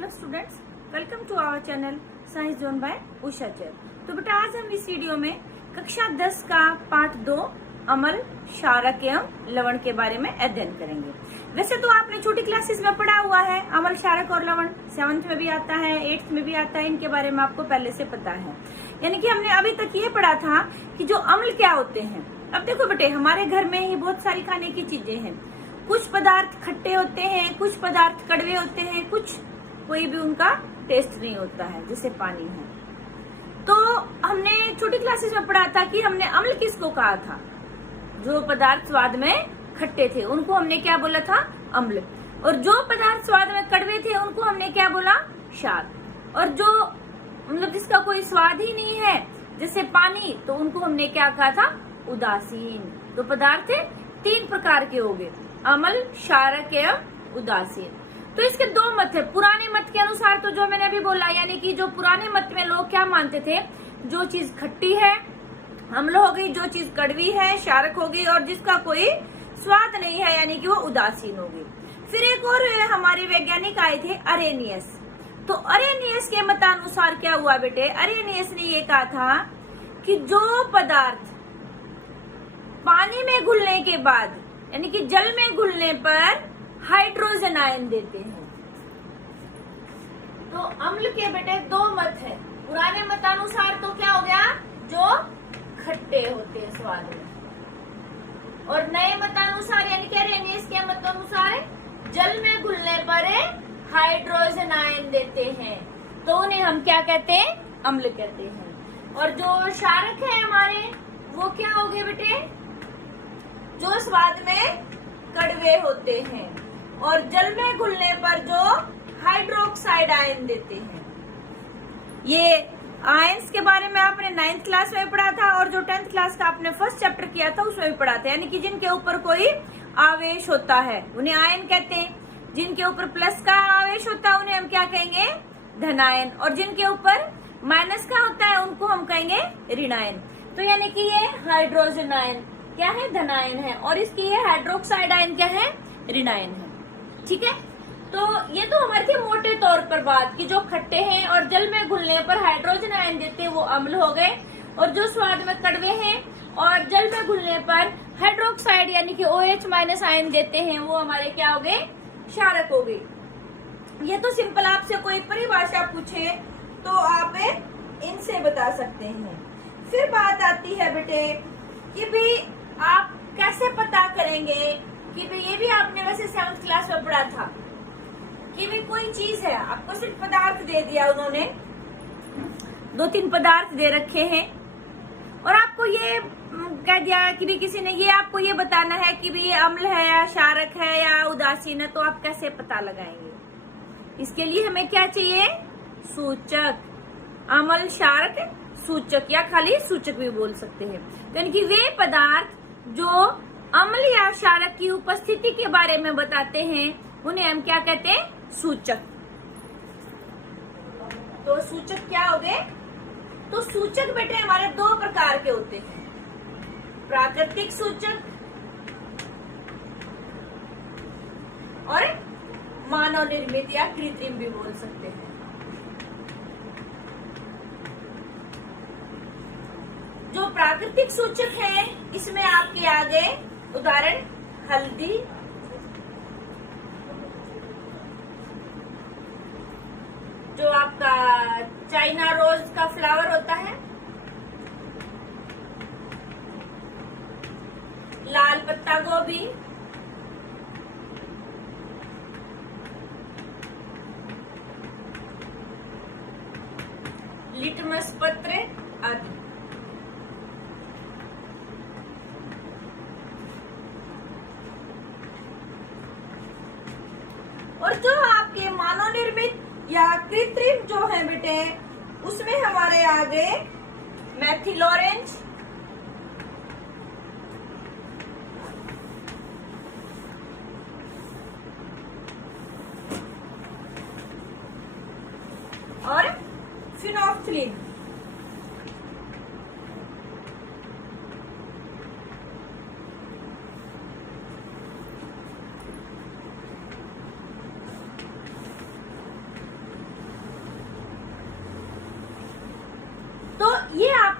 Hello students, welcome to our channel science zone by Usha चर। तो बेटा आज हम इस वीडियो में कक्षा 10 का पार्ट 2 अम्ल, क्षारक एवं लवण के बारे में अध्ययन करेंगे। वैसे तो आपने छोटी क्लासेस में पढ़ा हुआ है अम्ल, क्षारक और लवण, 7th में भी आता है, 8th में भी आता है, इनके बारे में आपको पहले से पता है। यानी कि हमने अभी तक ये पढ़ा था कि जो अम्ल क्या होते हैं। अब देखो बेटे, हमारे घर में ही बहुत सारी खाने की चीजें हैं। कुछ पदार्थ खट्टे होते हैं, कुछ पदार्थ कड़वे होते हैं, कुछ कोई भी उनका टेस्ट नहीं होता है, जैसे पानी है। तो हमने छोटी क्लासेस में पढ़ा था कि हमने अम्ल किसको कहा था, जो पदार्थ स्वाद में खट्टे थे उनको हमने क्या बोला था, अम्ल। और जो पदार्थ स्वाद में कड़वे थे उनको हमने क्या बोला, क्षार। और जो मतलब जिसका कोई स्वाद ही नहीं है, जैसे पानी, तो उनको हमने क्या कहा था, उदासीन। तो पदार्थ 3 प्रकार के हो गए, अम्ल, क्षारक एवं उदासीन। तो इसके 2 मत है। पुराने मत के अनुसार तो जो मैंने अभी बोला, यानी कि जो पुराने मत में लोग क्या मानते थे, जो चीज खट्टी है अम्ल हो गई, जो चीज कड़वी है क्षारक हो गई, और जिसका कोई स्वाद नहीं है यानी कि वो उदासीन हो गई। फिर एक और हमारे वैज्ञानिक आए थे, अरेनियस। तो अरेनियस के मतानुसार क्या हुआ बेटे, अरेनियस ने ये कहा था कि जो पदार्थ पानी में घुलने के बाद यानी कि जल में घुलने पर हाइड्रोजन आयन देते हैं। तो अम्ल के बेटे 2 मत है। पुराने मतानुसार तो क्या हो गया, जो खट्टे होते हैं स्वाद में, और नए मतानुसार यानी कि अरेनियस के मतानुसार जल में घुलने पर हाइड्रोजन आयन देते हैं, तो उन्हें हम क्या कहते हैं, अम्ल कहते हैं। और जो क्षारक है हमारे, वो क्या हो गए बेटे, जो स्वाद में कड़वे होते हैं और जल में घुलने पर जो हाइड्रोक्साइड आयन देते हैं। ये आयन्स के बारे में आपने 9th क्लास में पढ़ा था, और जो 10th क्लास का आपने फर्स्ट चैप्टर किया था उसमें भी पढ़ा था। यानी कि जिनके ऊपर कोई आवेश होता है उन्हें आयन कहते हैं, जिनके ऊपर प्लस का आवेश होता है उन्हें हम क्या कहेंगे, धनायन, और जिनके ऊपर माइनस का होता है उनको हम कहेंगे ऋणायन। तो यानी कि ये हाइड्रोजन आयन क्या है, धनायन है, और इसकी ये हाइड्रोक्साइड आयन क्या है, ऋणायन है। ठीक है। तो ये तो हमारे थे मोटे तौर पर बात कि जो खट्टे हैं और जल में घुलने पर हाइड्रोजन आयन देते हैं वो अम्ल हो गए, और जो स्वाद में कड़वे हैं और जल में घुलने पर हाइड्रोक्साइड यानी कि OH- आयन देते हैं वो हमारे क्या हो गए, क्षारक हो गए। ये तो सिंपल, आपसे कोई परिभाषा पूछे तो आप इनसे बता सकते हैं। फिर बात आती है बेटे कि भी आप कैसे पता करेंगे कि भाई, ये भी आपने वैसे 7th क्लास में पढ़ा था कि भाई कोई चीज है, आपको सिर्फ पदार्थ दे दिया उन्होंने, 2-3 पदार्थ दे रखे हैं, और आपको ये कह दिया कि भी किसी ने ये आपको ये बताना है कि भी ये अम्ल है या क्षारक है या उदासीन है, तो आप कैसे पता लगाएंगे। इसके लिए हमें क्या चाहिए, सूचक। अम्ल, क्षारक, सूचक, या खाली सूचक भी बोल सकते हैं। यानी कि वे पदार्थ जो अम्ल या क्षारक की उपस्थिति के बारे में बताते हैं उन्हें हम क्या कहते हैं, सूचक। तो सूचक क्या हो गए, तो सूचक बेटे हमारे 2 प्रकार के होते हैं, प्राकृतिक सूचक और मानव निर्मित या कृत्रिम भी बोल सकते हैं। जो प्राकृतिक सूचक है इसमें आपके आगे उदाहरण हल्दी, जो आपका चाइना रोज का फ्लावर होता है, लाल पत्ता गोभी, लिटमस पत्र आदि। और जो आपके मानव निर्मित या कृत्रिम जो है बेटे, उसमें हमारे आगे मेथिल ऑरेंज, और फिनोल्फ्थलीन।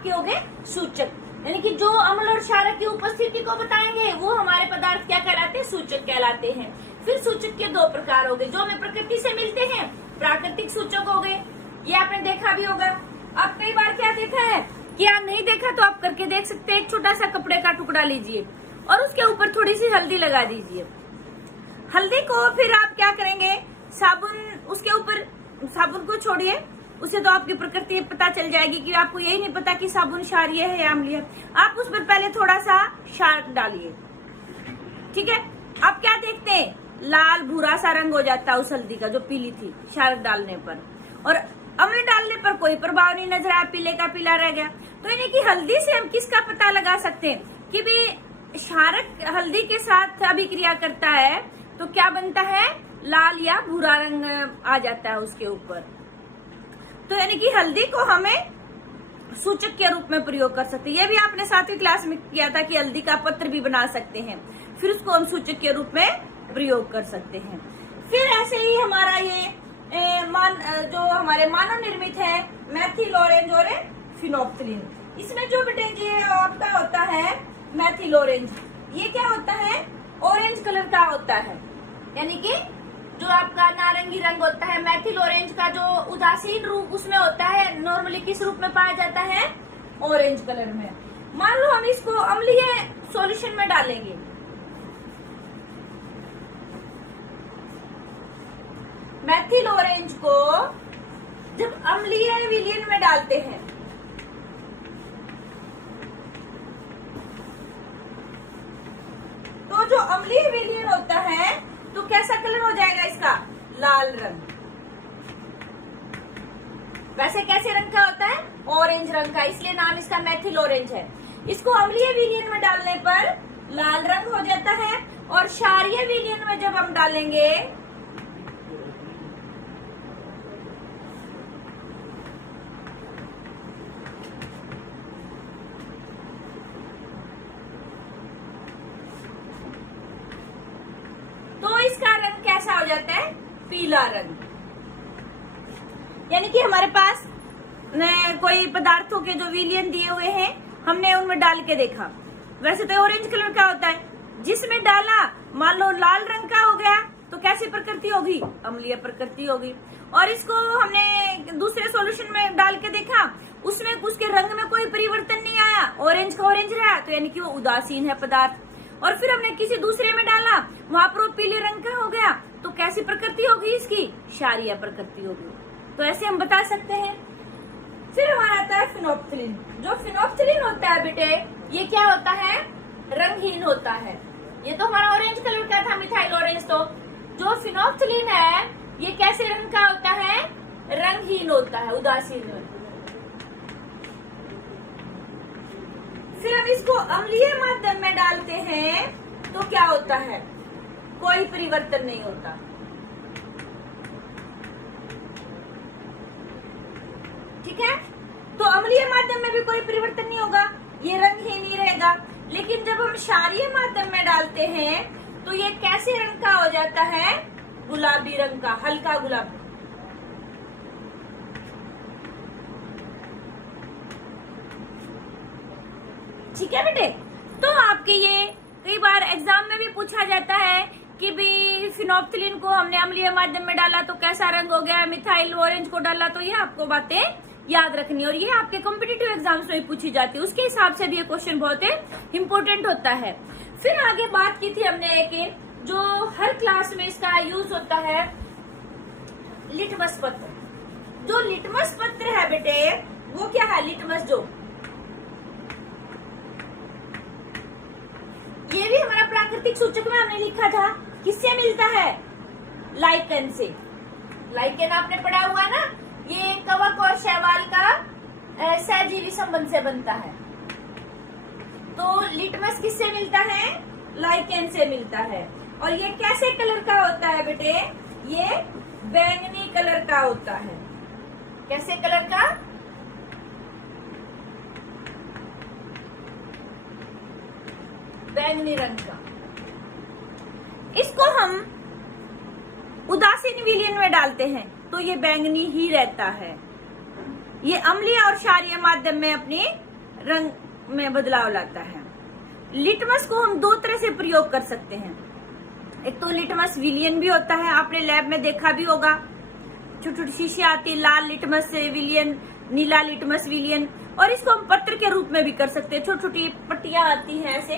आपके हो गए सूचक, यानी कि जो अम्ल और क्षारक की उपस्थिति को बताएंगे वो हमारे पदार्थ क्या कहलाते हैं, सूचक कहलाते हैं। फिर सूचक के दो प्रकार हो गए, जो हमें प्रकृति से मिलते हैं, प्राकृतिक सूचक हो गए, ये आपने देखा भी होगा। अब कई बार क्या देखा है कि आप नहीं देखा तो आप करके देख सकते हैं। एक छोटा सा कपड़े का टुकड़ा लीजिए और उसके ऊपर थोड़ी सी हल्दी लगा दीजिए। हल्दी को फिर आप क्या करेंगे, साबुन, उसके ऊपर साबुन को छोड़िए, उसे तो आपकी प्रकृति पता चल जाएगी कि आपको यही नहीं पता कि साबुन क्षारीय है या अम्लीय। आप उस पर पहले थोड़ा सा क्षारक डालिए, ठीक है। आप क्या देखते हैं, लाल भूरा सा रंग हो जाता है उस हल्दी का जो पीली थी क्षारक डालने पर, और अम्ल डालने पर कोई प्रभाव नहीं नजर आया, पीले का पीला रह गया। तो यानी कि हल्दी से हम किसका पता लगा सकते हैं कि भी क्षारक हल्दी के साथ अभिक्रिया करता है तो क्या बनता है, लाल या भूरा रंग आ जाता है उसके ऊपर। तो यानी कि हल्दी को हमें सूचक के रूप में प्रयोग कर सकते हैं। यह भी आपने 7वीं क्लास में किया था कि हल्दी का पत्र भी बना सकते हैं, फिर उसको हम सूचक के रूप में प्रयोग कर सकते हैं। फिर ऐसे ही हमारा ये जो हमारे मानव निर्मित है मैथिल ऑरेंज और फिनोप्थलीन, इसमें जो बेटे ये आपका होता है मैथिल ऑरेंज, ये क्या होता है, ऑरेंज कलर का होता है, यानी कि जो आपका नारंगी रंग होता है। मैथिल ऑरेंज का जो उदासीन रूप उसमें होता है, नॉर्मली किस रूप में पाया जाता है, ऑरेंज कलर में। मान लो हम इसको अम्लीय सॉल्यूशन में डालेंगे, मैथिल ऑरेंज को जब अम्लीय विलयन में डालते हैं तो जो अम्लीय विलयन होता है तो कैसा कलर हो जाएगा इसका, लाल रंग। वैसे कैसे रंग का होता है, ऑरेंज रंग का, इसलिए नाम इसका मैथिल ऑरेंज है। इसको अम्लीय विलयन में डालने पर लाल रंग हो जाता है, और क्षारीय विलयन में जब हम डालेंगे तो इसका रंग कैसा हो जाता है, पीला रंग। यानी कि हमारे पास कोई पदार्थों के जो विलयन दिए हुए हैं हमने उनमें डाल के देखा, वैसे तो ऑरेंज कलर का होता है, जिसमें डाला मान लो लाल रंग का हो गया तो कैसी प्रकृति होगी, अम्लीय प्रकृति होगी। और इसको हमने दूसरे सॉल्यूशन में डाल के देखा, उसमें उसके रंग में कोई परिवर्तन नहीं आया, ऑरेंज का ऑरेंज रहा, तो यानी कि वो उदासीन है पदार्थ। और फिर हमने किसी दूसरे में डाला, वहां पर वो पीले रंग का हो गया, तो कैसी प्रकृति होगी इसकी, क्षारीय प्रकृति होगी। तो ऐसे हम बता सकते हैं। फिर हमारा आता है फिनोप्थलीन। जो फिनोप्थलीन होता है बेटे, ये क्या होता है, रंगहीन होता है। ये तो हमारा ऑरेंज कलर का था मिथाइल ऑरेंज, तो जो फिनोप्थलीन है ये कैसे रंग का होता है, रंगहीन होता है, उदासीन रंग। फिर हम इसको अम्लीय माध्यम में डालते हैं तो क्या होता है, कोई परिवर्तन नहीं होता। ठीक है, तो अम्लीय माध्यम में भी कोई परिवर्तन नहीं होगा, ये रंगहीन ही रहेगा। लेकिन जब हम क्षारीय माध्यम में डालते हैं तो ये कैसे रंग का हो जाता है, गुलाबी रंग का, हल्का गुलाबी। ठीक है बेटे, तो आपके ये कई बार एग्जाम में भी पूछा जाता है कि भी फिनोप्थलीन को हमने अम्लीय माध्यम में डाला तो कैसा रंग हो गया, मिथाइल ऑरेंज को डाला, तो ये आपको बातें याद रखनी, और ये आपके कॉम्पिटिटिव एग्जाम्स में पूछी जाती है, उसके हिसाब से भी ये क्वेश्चन बहुत इंपॉर्टेंट होता है। फिर आगे बात की थी हमने कि जो हर क्लास में इसका यूज होता है, लिटमस पत्र। जो लिटमस पत्र है बेटे वो क्या है, लिटमस, जो ये भी हमारा प्राकृतिक सूचक में हमने लिखा था, किससे मिलता है, लाइकेन से। लाइकेन आपने पढ़ा हुआ ना, ये कवक और शैवाल का सहजीवी संबंध से बनता है। तो लिटमस किससे मिलता है, लाइकेन से मिलता है। और ये कैसे कलर का होता है बेटे, ये बैंगनी कलर का होता है। कैसे कलर का, बैंगनी रंग का। इसको हम उदासीन विलयन में डालते हैं तो ये बैंगनी ही रहता है। ये अम्लीय और क्षारीय माध्यम में अपनी रंग में बदलाव लाता है। लिटमस को हम दो तरह से प्रयोग कर सकते हैं। एक तो लिटमस विलियन भी होता है, आपने लैब में देखा भी होगा, छोटी छोटी शीशे आती है, लाल लिटमस विलियन, नीला लिटमस विलियन। और इसको हम पत्र के रूप में भी कर सकते हैं, छोटी छोटी पट्टियां आती हैं ऐसे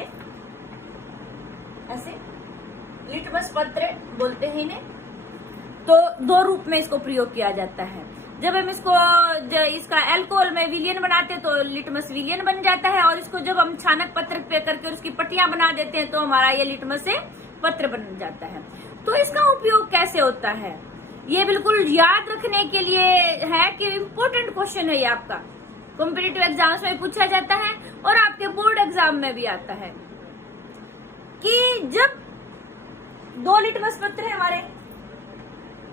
ऐसे, लिटमस पत्र बोलते हैं इन्हें। तो दो रूप में इसको प्रयोग किया जाता है। जब हम इसका अल्कोहल में विलियन बनाते हैं तो लिटमस विलियन बन जाता है, और इसको जब हम छानक पत्र पे करके उसकी पट्टियां बना देते हैं तो हमारा ये लिटमस से पत्र बन जाता है। तो इसका उपयोग कैसे होता है, ये बिल्कुल याद रखने के लिए है कि इम्पोर्टेंट क्वेश्चन है ये, आपका कॉम्पिटिटिव एग्जाम्स में पूछा जाता है और आपके बोर्ड एग्जाम में भी आता है कि जब दो लिटमस पत्र है हमारे,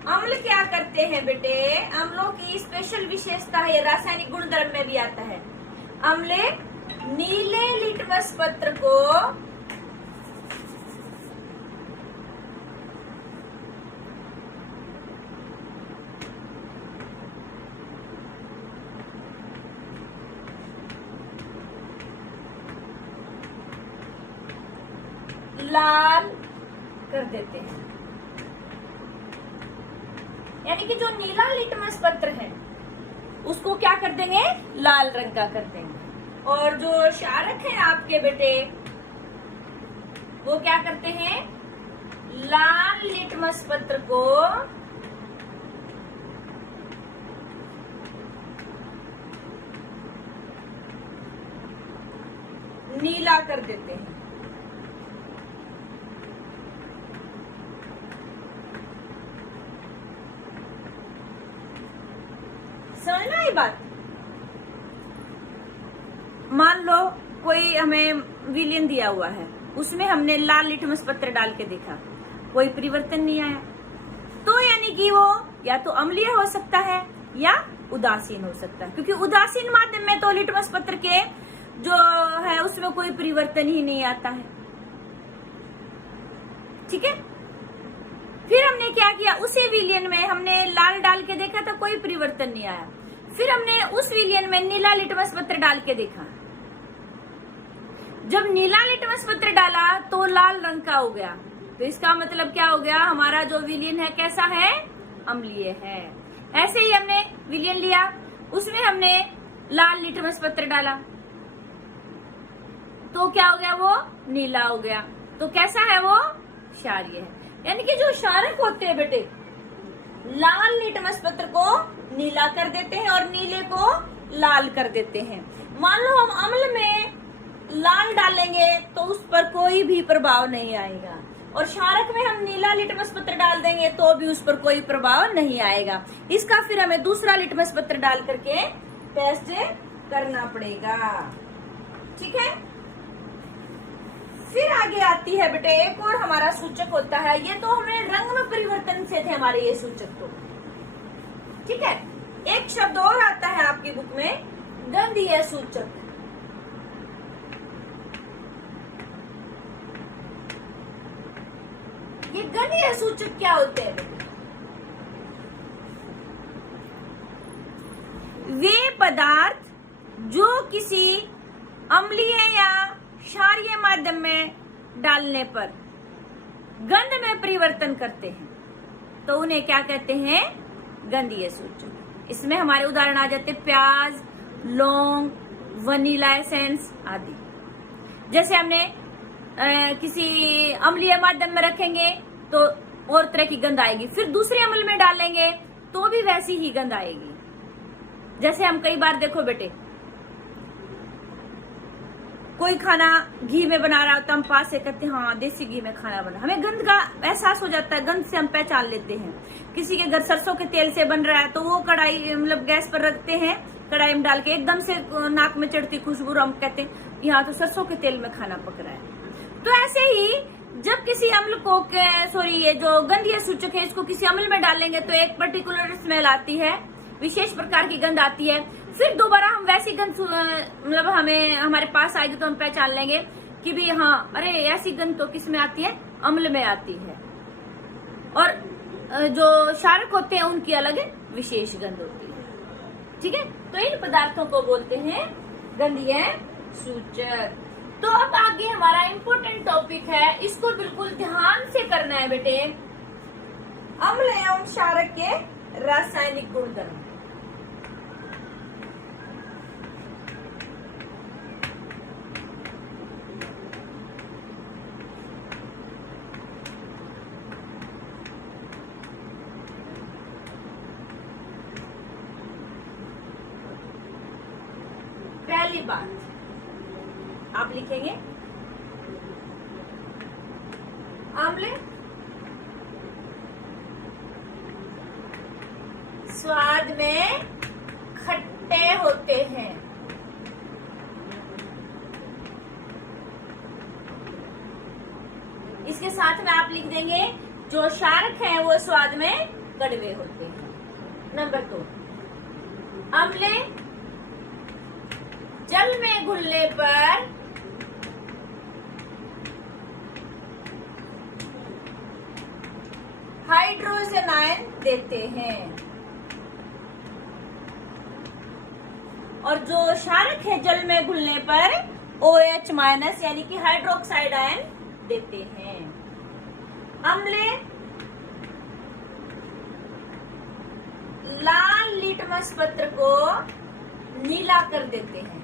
अम्ल क्या करते हैं बेटे, अम्लों की स्पेशल विशेषता है, ये रासायनिक गुणधर्म में भी आता है। अम्ल नीले लिटमस पत्र को लाल कर देते हैं, यानी कि जो नीला लिटमस पत्र है उसको क्या कर देंगे, लाल रंग का कर देंगे। और जो क्षारक है आपके बेटे वो क्या करते हैं, लाल लिटमस पत्र को नीला कर देते हैं। समझना ये बात। मान लो कोई हमें विलियन दिया हुआ है, उसमें हमने लाल लिटमस पत्र डाल के देखा, कोई परिवर्तन नहीं आया, तो यानी कि वो या तो अम्लीय हो सकता है या उदासीन हो सकता है, क्योंकि उदासीन माध्यम में तो लिटमस पत्र के जो है उसमें कोई परिवर्तन ही नहीं आता है। ठीक है, फिर हमने क्या किया, उसी विलियन में हमने लाल डाल के देखा था, कोई परिवर्तन नहीं आया। फिर हमने उस विलियन में नीला लिटमस पत्र डाल के देखा, जब नीला लिटमस पत्र डाला तो लाल रंग का हो गया। तो इसका मतलब क्या हो गया, हमारा जो विलियन है कैसा है, अम्लीय है। ऐसे ही हमने विलियन लिया, उसमें हमने लाल लिटमस पत्र डाला तो क्या हो गया, वो नीला हो गया। तो कैसा है, वो क्षारीय है। यानी कि जो क्षारक होते हैं बेटे, लाल लिटमस पत्र को नीला कर देते हैं और नीले को लाल कर देते हैं। मान लो हम अम्ल में लाल डालेंगे तो उस पर कोई भी प्रभाव नहीं आएगा, और क्षारक में हम नीला लिटमस पत्र डाल देंगे तो भी उस पर कोई प्रभाव नहीं आएगा। इसका फिर हमें दूसरा लिटमस पत्र डाल करके टेस्ट करना पड़ेगा। ठीक है, फिर आगे आती है बेटे एक और हमारा सूचक होता है, ये तो हमें रंग में परिवर्तन से थे हमारे ये सूचक तो। ठीक है, एक शब्द और आता है आपकी बुक में, गंधीय सूचक। ये गंधीय सूचक क्या होते हैं बेटे, वे पदार्थ जो किसी अम्लीय या क्षारीय माध्यम में डालने पर गंध में परिवर्तन करते हैं तो उन्हें क्या कहते हैं, गंधीय सूचक। इसमें हमारे उदाहरण आ जाते हैं प्याज, लौंग, वनीला एसेंस आदि। जैसे हमने किसी अम्लीय माध्यम में रखेंगे तो और तरह की गंध आएगी, फिर दूसरे अम्ल में डालेंगे तो भी वैसी ही गंध आएगी। जैसे हम कई बार देखो बेटे, कोई खाना घी में बना रहा होता है, हम पास से कहते हैं हाँ देसी घी में खाना बना, हमें गंध का एहसास हो जाता है, गंध से हम पहचान लेते हैं। किसी के घर सरसों के तेल से बन रहा है तो वो कढ़ाई मतलब गैस पर रखते हैं, कढ़ाई में डाल के एकदम से नाक में चढ़ती खुशबू, हम कहते हैं यहाँ तो सरसों के तेल में खाना पक रहा है। तो ऐसे ही जब किसी अम्ल को ये जो गंधीय सूचक है इसको किसी अम्ल में डालेंगे तो एक पर्टिकुलर स्मेल आती है, विशेष प्रकार की गंध आती है। फिर दोबारा हम वैसी गंध मतलब हमें हमारे पास आएगी तो हम पहचान लेंगे कि भी हाँ अरे ऐसी गंध तो किस में आती है, अम्ल में आती है। और जो क्षारक होते हैं उनकी अलग विशेष गंध होती है। ठीक है, तो इन पदार्थों को बोलते हैं गंधीय सूचक। तो अब आगे हमारा इम्पोर्टेंट टॉपिक है, इसको बिल्कुल ध्यान से करना है बेटे। अम्ल एवं क्षारक के रासायनिक गुणधर्म। पहली बात आप लिखेंगे आमले स्वाद में खट्टे होते हैं। इसके साथ में आप लिख देंगे जो क्षारक हैं वो स्वाद में कड़वे होते हैं। नंबर 2, अम्ले जल में घुलने पर हाइड्रोजन आयन देते हैं, और जो क्षारक है जल में घुलने पर OH- यानी कि हाइड्रोक्साइड आयन देते हैं। अम्ले लाल लिटमस पत्र को नीला कर देते हैं।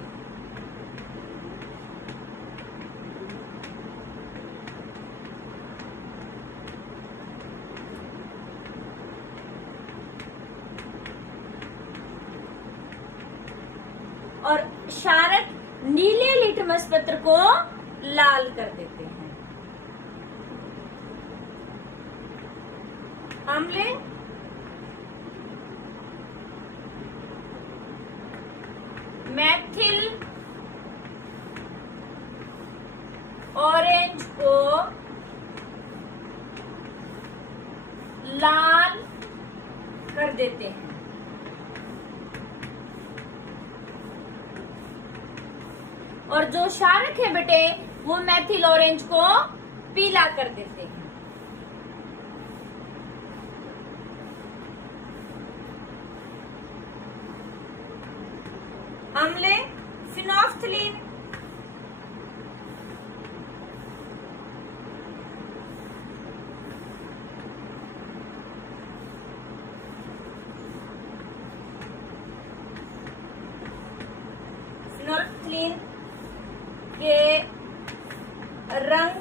और क्षारक नीले लिटमस पत्र को लाल कर देते हैं। अम्ले मैथिल ऑरेंज को लाल कर देते हैं। और जो क्षारक है बेटे वो मैथिल ऑरेंज को पीला कर देते हैं। अम्ले फिनोल्फ्थलीन के रंग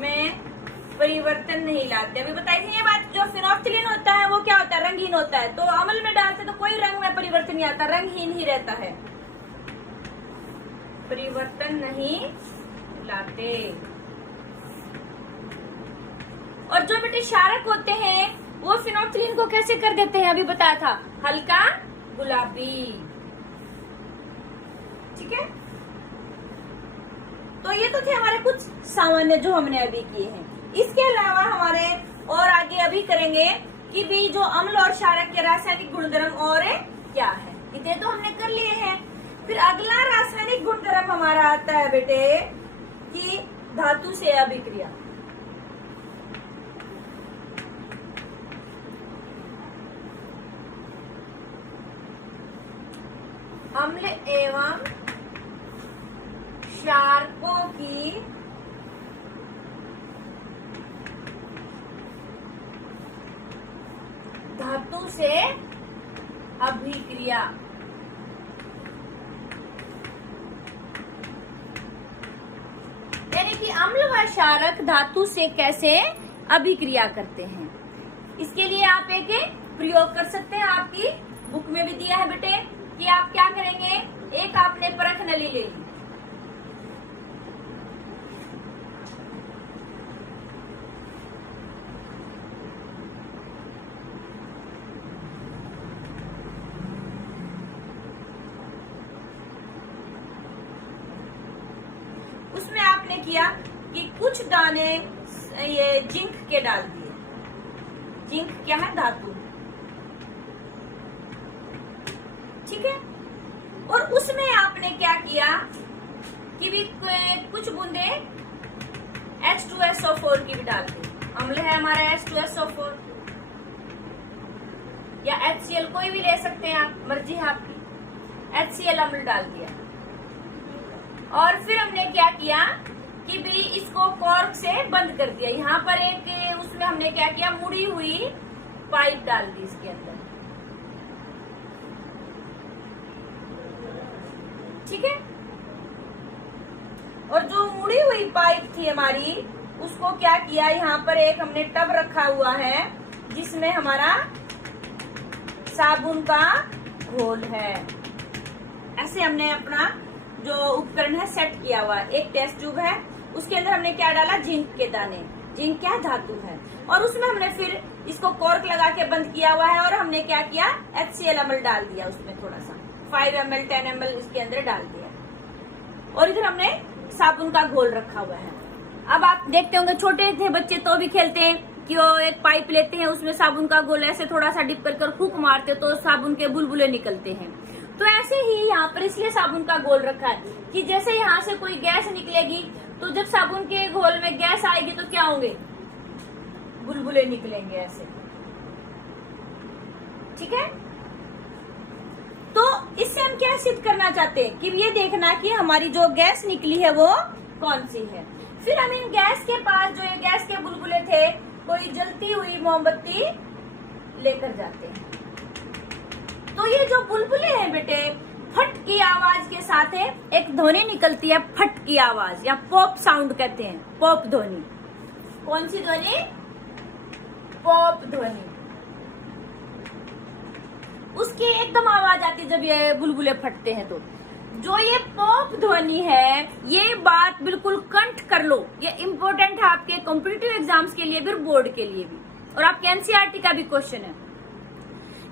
में परिवर्तन नहीं लाते। अभी बताई थी ये बात, जो फिनोल्फ्थलीन होता है वो क्या होता है, रंगहीन होता है। तो अम्ल में डालते तो कोई रंग में परिवर्तन नहीं आता, रंगहीन ही रहता है, परिवर्तन नहीं लाते। और जो बेटे क्षारक होते हैं वो फिनोल्फ्थलीन को कैसे कर देते हैं, अभी बताया था, हल्का गुलाबी। ठीक है, तो ये तो थे हमारे कुछ सामान्य जो हमने अभी किए हैं। इसके अलावा हमारे और आगे अभी करेंगे कि भी जो अम्ल और क्षारक के रासायनिक गुणधर्म और क्या है, इतने तो हमने कर लिए हैं। फिर अगला रासायनिक गुणधर्म हमारा आता है बेटे कि धातु से अभिक्रिया। अम्ल एवं क्षारकों की धातु से अभिक्रिया। यानी कि अम्ल व क्षारक धातु से कैसे अभिक्रिया करते हैं, इसके लिए आप एक प्रयोग कर सकते हैं। आपकी बुक में भी दिया है बेटे कि आप क्या करेंगे, एक आपने परख नली ले ली, उसमें आपने किया कि कुछ दाने ये जिंक के डाल दिए। जिंक क्या है, धातु, ठीक है। और उसमें आपने क्या किया कि भी कुछ बूंदे H2SO4 की भी डाल दी। अम्ल है हमारा H2SO4 या HCl, कोई भी ले सकते हैं आप, मर्जी है आपकी। HCl अम्ल डाल दिया। और फिर हमने क्या किया कि भी इसको कॉर्क से बंद कर दिया। यहाँ पर एक उसमें हमने क्या किया, मुड़ी हुई पाइप डाल दी इसके अंदर, ठीक है। और जो मुड़ी हुई पाइप थी हमारी, उसको क्या किया, यहाँ पर एक हमने टब रखा हुआ है जिसमें हमारा साबुन का घोल है। ऐसे हमने अपना जो उपकरण है सेट किया हुआ है। एक टेस्ट ट्यूब है, उसके अंदर हमने क्या डाला, जिंक के दाने। जिंक क्या धातु है। और उसमें हमने फिर इसको कॉर्क लगा के बंद किया हुआ है। और हमने क्या किया, HCl अम्ल डाल दिया उसमें, थोड़ा सा 5 ml 10 ml इसके अंदर डाल दिया। और इधर हमने साबुन का घोल रखा हुआ है। अब आप देखते होंगे छोटे थे बच्चे तो भी खेलते हैं कि वो एक पाइप लेते हैं, उसमें साबुन का घोल ऐसे थोड़ा सा डिप कर फूंक मारते तो साबुन के बुलबुले निकलते हैं। तो ऐसे ही यहाँ पर इसलिए साबुन का घोल रखा है कि जैसे यहाँ से कोई गैस निकलेगी तो जब साबुन के घोल में गैस आएगी तो क्या होंगे, बुलबुले निकलेंगे ऐसे, ठीक है। तो इससे हम क्या सिद्ध करना चाहते हैं कि ये देखना कि हमारी जो गैस निकली है वो कौन सी है। फिर हम इन गैस के पास जो ये गैस के बुलबुले थे, कोई जलती हुई मोमबत्ती लेकर जाते हैं। तो ये जो बुलबुले हैं बेटे, फट की आवाज के साथ है एक ध्वनि निकलती है, फट की आवाज या पॉप साउंड कहते हैं, पॉप ध्वनि। कौन सी ध्वनि, पॉप ध्वनि। उसकी एकदम आवाज आती है जब ये बुलबुले फटते हैं। तो जो ये पॉप ध्वनि है, ये बात बिल्कुल कंठ कर लो, ये इम्पोर्टेंट है आपके कॉम्पिटिटिव एग्जाम्स के लिए भी, बोर्ड के लिए भी, और आपके एनसीईआरटी का भी क्वेश्चन है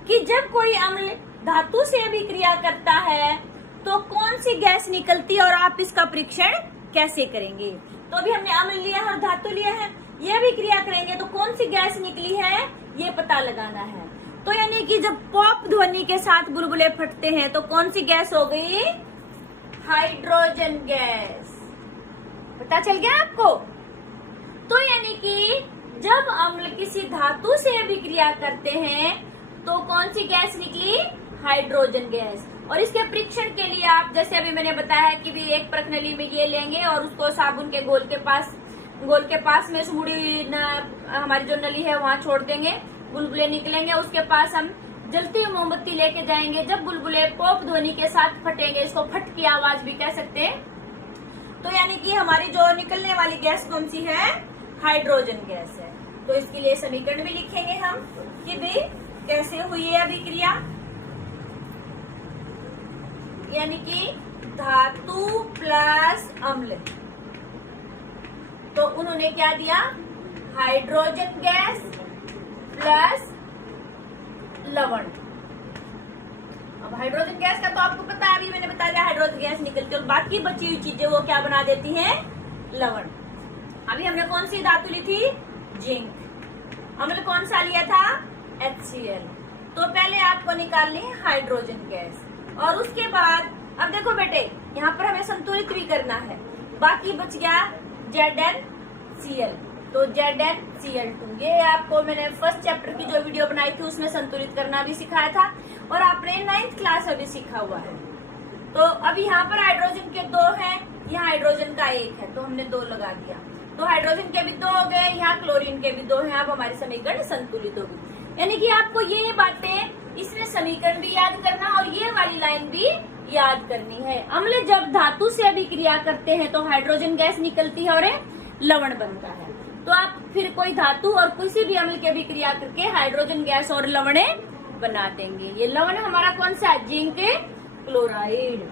कि जब कोई अम्ल धातु से अभिक्रिया करता है तो कौन सी गैस निकलती है और आप इसका परीक्षण कैसे करेंगे। तो अभी हमने अम्ल लिया है और धातु लिया है, ये अभिक्रिया करेंगे तो कौन सी गैस निकली है ये पता लगाना है। तो यानी कि जब पॉप ध्वनि के साथ बुलबुले फटते हैं तो कौन सी गैस हो गई, हाइड्रोजन गैस। पता चल गया आपको। तो यानी कि जब अम्ल किसी धातु से अभिक्रिया करते हैं तो कौन सी गैस निकली, हाइड्रोजन गैस। और इसके परीक्षण के लिए आप, जैसे अभी मैंने बताया कि भी एक प्रकनली में ये लेंगे और उसको साबुन के घोल के पास में मुड़ी हमारी जो नली है वहां छोड़ देंगे, बुलबुले निकलेंगे। उसके पास हम जलती हुई मोमबत्ती लेके जाएंगे, जब बुलबुले पॉप ध्वनि के साथ फटेंगे, इसको फट की आवाज भी कह सकते हैं। तो यानी कि हमारी जो निकलने वाली गैस कौन सी है, हाइड्रोजन गैस है। तो इसके लिए समीकरण भी लिखेंगे हम कि भी कैसे हुई है अभिक्रिया, यानी कि धातु प्लस अम्ल। तो उन्होंने क्या दिया, हाइड्रोजन गैस प्लस लवण। अब हाइड्रोजन गैस का तो आपको पता है, अभी मैंने बता दिया हाइड्रोजन गैस निकलती है और बाकी बची हुई चीजें वो क्या बना देती हैं, लवण। अभी हमने कौन सी धातु ली थी, जिंक। अम्ल कौन सा लिया था, HCl। तो पहले आपको निकालनी है हाइड्रोजन गैस और उसके बाद अब देखो बेटे, यहाँ पर हमें संतुलित भी करना है। बाकी बच गया ZnCl, तो ZnCl2। ये आपको मैंने फर्स्ट चैप्टर की जो वीडियो बनाई थी उसमें संतुलित करना भी सिखाया था और आपने 9th क्लास में भी सीखा हुआ है। तो अब यहाँ पर हाइड्रोजन के 2 हैं, यहाँ हाइड्रोजन का 1 है, तो हमने 2 लगा दिया। तो हाइड्रोजन के भी 2 हो गए, यहाँ क्लोरीन के भी 2 हैं। अब हमारी समीकरण संतुलित होगी। यानी कि आपको ये बातें, इसमें समीकरण भी याद करना और ये वाली लाइन भी याद करनी है। अम्ल जब धातु से अभिक्रिया करते हैं तो हाइड्रोजन गैस निकलती है और लवण बनता है। तो आप फिर कोई धातु और किसी भी अम्ल की अभिक्रिया करके हाइड्रोजन गैस और लवणे बना देंगे। ये लवण हमारा कौन सा, जिंक क्लोराइड।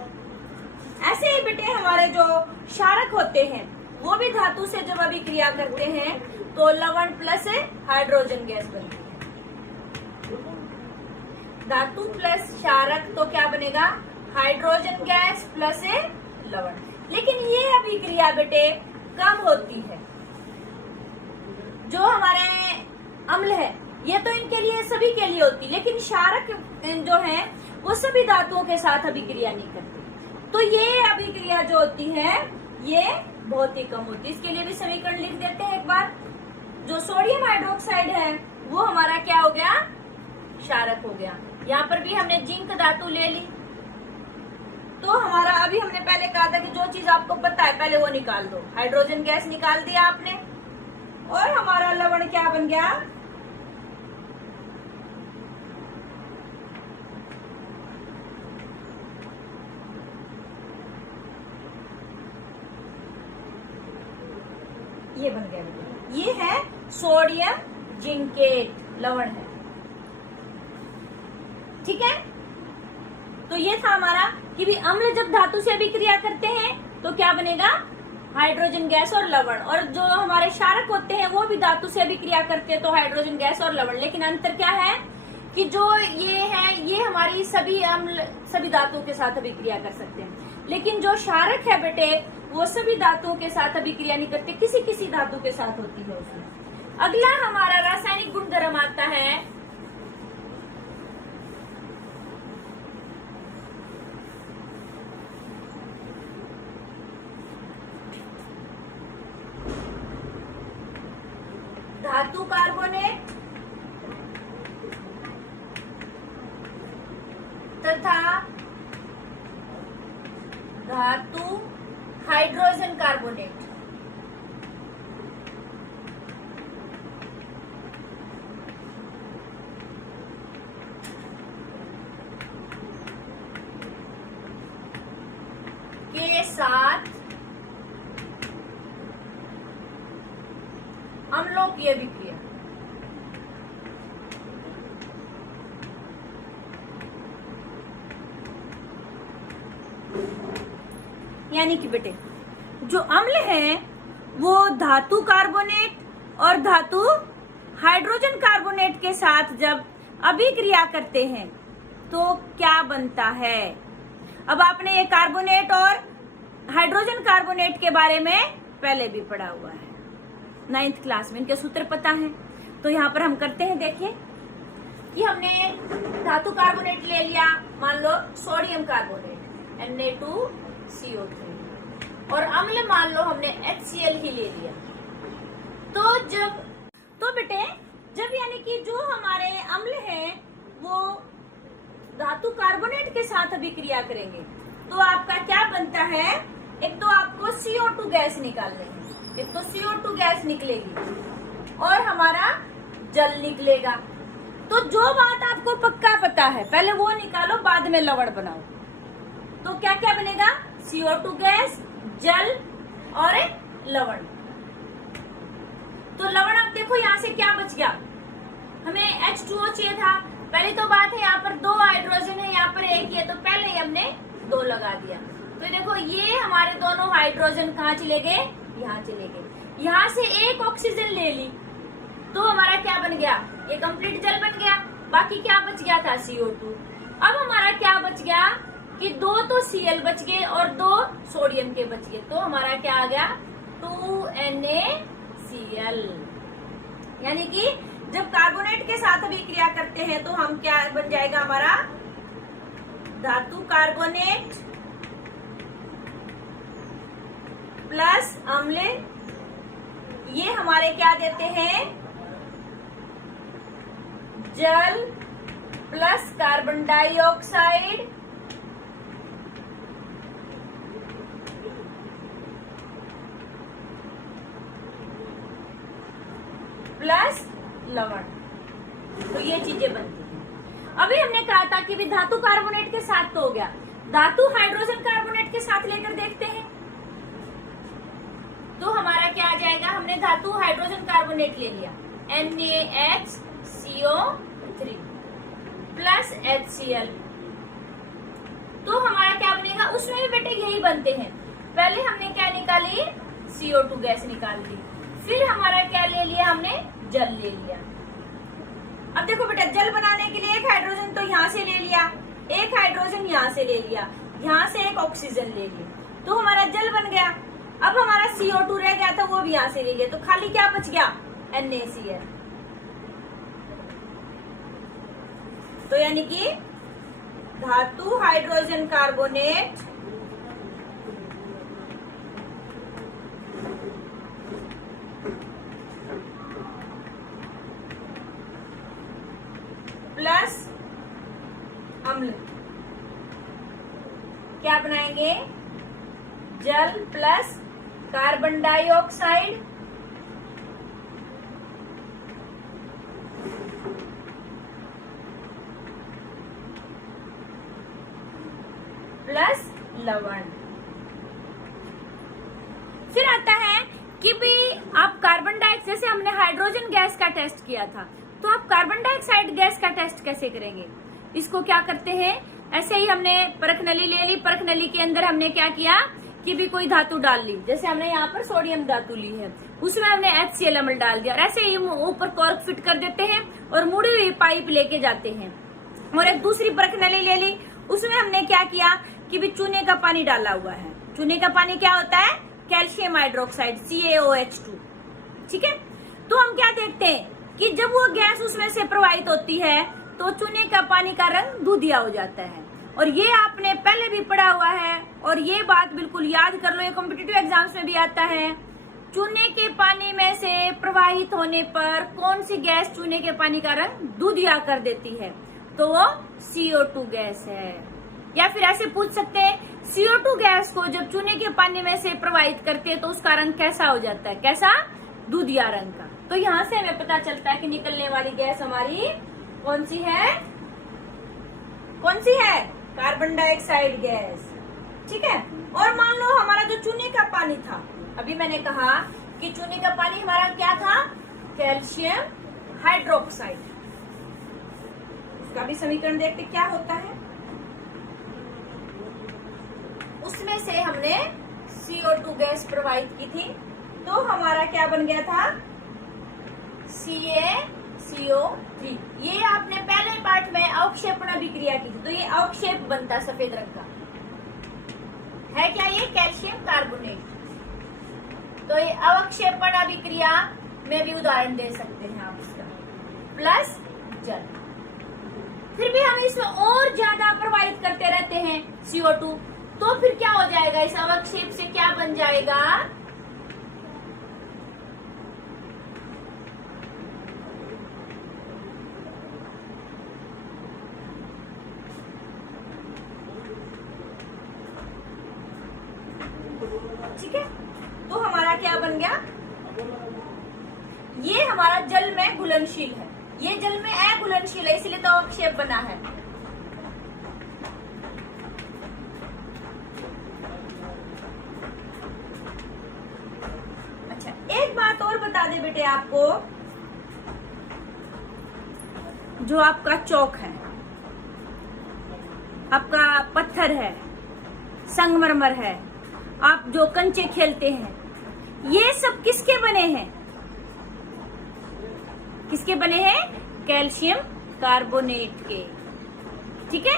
ऐसे ही बेटे हमारे जो क्षारक होते हैं वो भी धातु से जब अभिक्रिया करते हैं तो लवण प्लस हाइड्रोजन गैस बनती है। धातु प्लस क्षारक तो क्या बनेगा, हाइड्रोजन गैस प्लस लवण। लेकिन ये अभिक्रिया बेटे कम होती है। जो हमारे अम्ल है ये तो इनके लिए, सभी के लिए होती, लेकिन क्षारक जो है वो सभी धातुओं के साथ अभिक्रिया नहीं करती। तो ये अभिक्रिया जो होती है ये बहुत ही कम होती है। इसके लिए भी समीकरण लिख देते हैं एक बार। जो सोडियम हाइड्रोक्साइड है वो हमारा क्या हो गया, क्षारक हो गया। यहाँ पर भी हमने जिंक धातु ले ली, तो हमारा अभी हमने पहले कहा था कि जो चीज आपको पता है पहले वो निकाल दो। हाइड्रोजन गैस निकाल दिया आपने और हमारा लवण क्या बन गया? ये बन गया, ये है सोडियम जिंकेट, लवण है। ठीक है, तो ये था हमारा कि भी अम्ल जब धातु से अभिक्रिया करते हैं तो क्या बनेगा? हाइड्रोजन गैस और लवण। और जो हमारे क्षारक होते हैं वो भी धातु से अभिक्रिया करते हैं तो हाइड्रोजन गैस और लवण। लेकिन अंतर क्या है कि जो ये है ये हमारी सभी अम्ल सभी धातुओं के साथ अभिक्रिया कर सकते हैं, लेकिन जो क्षारक है बेटे वो सभी धातुओं के साथ अभिक्रिया नहीं करते, किसी किसी धातु के साथ होती है उसमें। अगला हमारा रासायनिक गुणधर्म आता है धातु कार्बोनेट तथा धातु हाइड्रोजन कार्बोनेट। के साथ अम्लों की अभिक्रिया। यानी कि बेटे जो अम्ल है वो धातु कार्बोनेट और धातु हाइड्रोजन कार्बोनेट के साथ जब अभिक्रिया करते हैं तो क्या बनता है? अब आपने ये कार्बोनेट और हाइड्रोजन कार्बोनेट के बारे में पहले भी पढ़ा हुआ है 9th क्लास में, इनके सूत्र पता है। तो यहाँ पर हम करते हैं, देखिए कि हमने धातु कार्बोनेट ले लिया, मान लो सोडियम कार्बोनेट Na2CO3, और अम्ल मान लो हमने HCl ही ले लिया। तो बेटे जब यानी कि जो हमारे अम्ल हैं वो धातु कार्बोनेट के साथ अभिक्रिया करेंगे तो आपका क्या बनता है? एक तो आपको CO2 गैस निकालनी है, एक तो CO2 गैस निकलेगी और हमारा जल निकलेगा। तो जो बात आपको पक्का पता है पहले वो निकालो, बाद में लवण बनाओ। तो क्या क्या बनेगा? CO2 गैस, जल और लवण। तो लवण अब देखो यहाँ से क्या बच गया, हमें H2O चाहिए था। पहली तो बात है यहाँ पर 2 हाइड्रोजन है, यहाँ पर एक ही है, तो पहले ही हमने 2 लगा दिया। तो देखो ये हमारे दोनों हाइड्रोजन कहाँ चले गए? यहाँ चले गए। यहाँ से एक ऑक्सीजन ले ली तो हमारा क्या बन गया? ये कंप्लीट जल बन गया। बाकी क्या बच गया था? CO2। अब हमारा क्या बच गया कि 2 तो Cl बच गए और 2 सोडियम के बच गए, तो हमारा क्या आ गया? 2NaCl। यानी कि जब कार्बोनेट के साथ अभिक्रिया करते हैं तो हम क्या बन जाएगा? हमारा धातु कार्बोनेट प्लस अम्ल, ये हमारे क्या देते हैं? जल प्लस कार्बन डाइऑक्साइड प्लस लवण। तो ये चीजें बनती हैं। अभी हमने कहा था कि भी धातु कार्बोनेट के साथ तो हो गया, धातु हाइड्रोजन कार्बोनेट के साथ लेकर देखते हैं तो हमारा क्या आ जाएगा? हमने धातु हाइड्रोजन कार्बोनेट ले लिया NaHCO3 प्लस HCl, तो हमारा क्या बनेगा? उसमें भी बेटे यही बनते हैं। पहले हमने क्या निकाली? CO2 गैस निकाल ली, फिर हमारा क्या ले लिया? हमने जल ले लिया। अब देखो बेटा जल बनाने के लिए एक हाइड्रोजन तो यहाँ से ले लिया, एक हाइड्रोजन यहाँ से ले लिया, यहाँ से एक ऑक्सीजन ले लिया, तो हमारा जल बन गया। अब हमारा CO2 रह गया था वो भी यहाँ से ले लिया, तो खाली क्या बच गया? NaCl। तो यानी कि धातु हाइड्रोजन कार्बोनेट प्लस अम्ल क्या बनाएंगे, जल प्लस कार्बन डाइऑक्साइड प्लस लवण। फिर आता है कि भी आप कार्बन डाइऑक्साइड, जैसे हमने हाइड्रोजन गैस का टेस्ट किया था, तो आप कार्बन डाइऑक्साइड गैस का टेस्ट कैसे करेंगे। इसको क्या करते हैं, ऐसे ही हमने परख नली ले ली, परख नली के अंदर हमने क्या किया कि भी कोई धातु डाल ली, जैसे हमने यहाँ पर सोडियम धातु ली है, उसमें हमने HCl अम्ल डाल दिया, और ऐसे ही ऊपर कॉर्क फिट कर देते हैं और मुड़ी हुई पाइप लेके जाते हैं। और एक दूसरी परख नली ले ली, उसमें हमने क्या किया कि भी चूने का पानी डाला हुआ है। चूने का पानी क्या होता है, कैल्शियम हाइड्रोक्साइड CaOH2, ठीक है। तो हम क्या देखते हैं कि जब वो गैस उसमें से प्रवाहित होती है तो चूने का पानी का रंग दूधिया हो जाता है। और ये आपने पहले भी पढ़ा हुआ है, और ये बात बिल्कुल याद कर लो, ये कॉम्पिटिटिव एग्जाम्स में भी आता है। चूने के पानी में से प्रवाहित होने पर कौन सी गैस चूने के पानी का रंग दूधिया कर देती है, तो वो CO2 गैस है। या फिर ऐसे पूछ सकते हैं, CO2 गैस को जब चूने के पानी में से प्रवाहित करते हैं तो उसका रंग कैसा हो जाता है, कैसा, दूधिया रंग का। तो यहाँ से हमें पता चलता है कि निकलने वाली गैस हमारी कौन सी है, कौन सी है, कार्बन डाइऑक्साइड गैस, ठीक है। और मान लो हमारा जो चूने का पानी था, अभी मैंने कहा कि चूने का पानी हमारा क्या था, कैल्शियम हाइड्रोक्साइड। उसका भी समीकरण देखते क्या होता है। उसमें से हमने CO2 गैस प्रवाहित की थी, तो हमारा क्या बन गया था, CaCO3। ये आपने पहले पार्ट में अवक्षेपण अभिक्रिया की थी, तो ये अवक्षेप बनता सफेद रंग का है, क्या ये कैल्शियम कार्बोनेट। तो ये अवक्षेपण अभिक्रिया में भी उदाहरण दे सकते हैं आप इसका, प्लस जल। फिर भी हम इसमें और ज्यादा प्रवाहित करते रहते हैं CO2, तो फिर क्या हो जाएगा, इस अवक्षेप से क्या बन जाएगा, ठीक है। तो हमारा क्या बन गया, ये हमारा जल में घुलनशील है, ये जल में अघुलनशील है, इसलिए तो अवक्षेप बना है। अच्छा, एक बात और बता दे बेटे आपको, जो आपका चौक है, आपका पत्थर है, संगमरमर है, आप जो कंचे खेलते हैं, ये सब किसके बने हैं, किसके बने हैं, कैल्शियम कार्बोनेट के, ठीक है।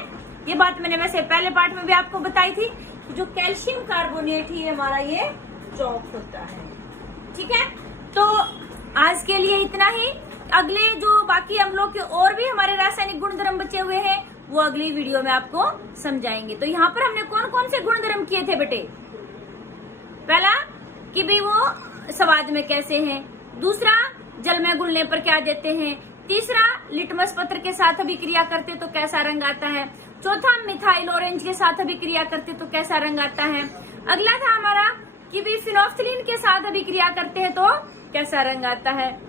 ये बात मैंने वैसे पहले पार्ट में भी आपको बताई थी, जो कैल्शियम कार्बोनेट ही हमारा ये चौक होता है, ठीक है। तो आज के लिए इतना ही। अगले जो बाकी अम्लों के और भी हमारे रासायनिक गुणधर्म बचे हुए हैं, वो अगली वीडियो में आपको समझाएंगे। तो यहाँ पर हमने कौन कौन से गुणधर्म किए थे बेटे, पहला कि भी वो स्वाद में कैसे हैं, दूसरा जल में घुलने पर क्या देते हैं, तीसरा लिटमस पत्र के साथ अभिक्रिया करते तो कैसा रंग आता है, चौथा मिथाइल ऑरेंज के साथ अभिक्रिया करते तो कैसा रंग आता है, अगला था हमारा कि भी फिनोफ्थलीन के साथ अभिक्रिया करते हैं तो कैसा रंग आता है,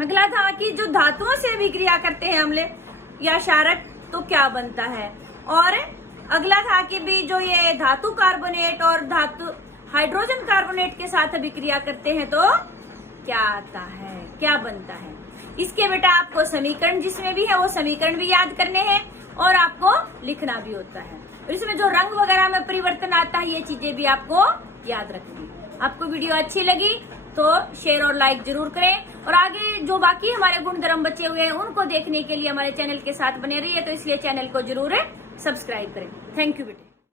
अगला था कि जो धातुओं से अभिक्रिया करते हैं अम्ल या क्षारक तो क्या बनता है, और अगला था कि भी जो ये धातु कार्बोनेट और धातु हाइड्रोजन कार्बोनेट के साथ अभिक्रिया करते हैं तो क्या आता है, क्या बनता है। इसके बेटा आपको समीकरण जिसमें भी है वो समीकरण भी याद करने हैं और आपको लिखना भी होता है, और इसमें जो रंग वगैरह में परिवर्तन आता है ये चीजें भी आपको याद रखनी। आपको वीडियो अच्छी लगी तो शेयर और लाइक जरूर करें, और आगे जो बाकी हमारे गुणधर्म बचे हुए हैं उनको देखने के लिए हमारे चैनल के साथ बने रहिए, तो इसलिए चैनल को जरूर सब्सक्राइब करें। थैंक यू बेटे।